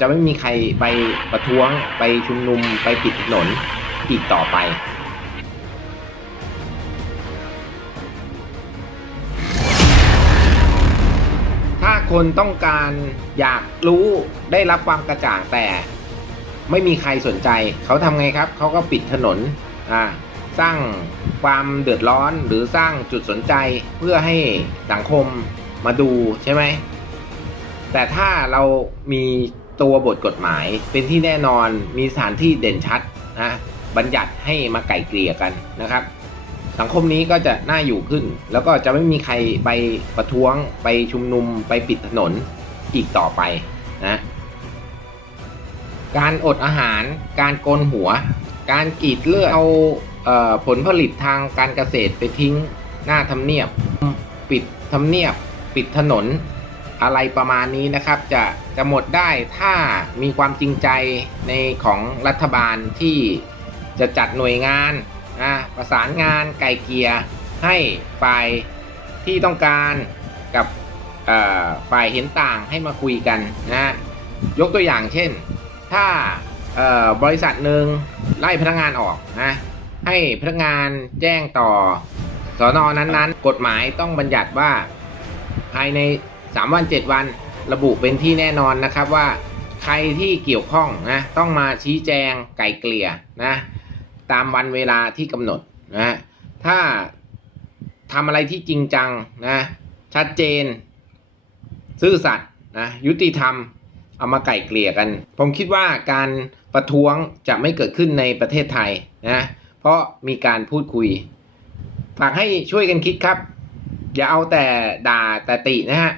จะไม่มีใครไปประท้วงไปชุมนุมไปปิดถนนอีกต่อไปถ้าคนต้องการอยากรู้ได้รับความกระจ่างแต่ ไม่มีใครสนใจ เขาทำไงครับ เขาก็ปิดถนนอ่าสร้างความเดือดร้อนหรือสร้างจุดสนใจเพื่อให้สังคมมาดูใช่ไหมแต่ถ้าเรามี ตัวบทกฎหมายเป็นที่แน่นอนมีสถานที่เด่นชัดนะบัญญัติให้มาไก่เกลี่ยกันนะครับ สังคมนี้ก็จะน่าอยู่ขึ้น แล้วก็จะไม่มีใครไปประท้วงไปชุมนุมไปปิดถนนอีกต่อไปนะการอดอาหาร การโกนหัว การกีดเลือดเอาเออผลผลิตทางการเกษตรไปทิ้งหน้าทำเนียบ ปิดทำเนียบ ปิดถนน อะไรประมาณนี้นะครับจะจะหมดได้ถ้ามีความจริงใจในของรัฐบาลที่จะจัดหน่วยงานนะประสานงานไก่เกลียให้ฝ่ายที่ต้องการกับฝ่ายเห็นต่างให้มาคุยกันนะยกตัวอย่างเช่น ถ้าบริษัทหนึ่งไล่พนักงานออกนะให้พนักงานแจ้งต่อสอนอนั้นๆ กฎหมายต้องบัญญัติว่าภายใน 3 วัน 7 วันระบุเป็นที่แน่นอนนะครับว่าใครที่เกี่ยวข้องนะต้องมาชี้แจงไก่เกลี่ยนะตามวันเวลาที่กำหนดนะถ้าทำอะไรที่จริงจังนะชัดเจน ซื่อสัตย์นะยุติธรรมเอามาไก่เกลี่ยกัน ผมคิดว่าการประท้วงจะไม่เกิดขึ้นในประเทศไทยนะเพราะมีการพูดคุยฝากให้ช่วยกันคิดครับ อย่าเอาแต่ด่าแต่ตินะฮะ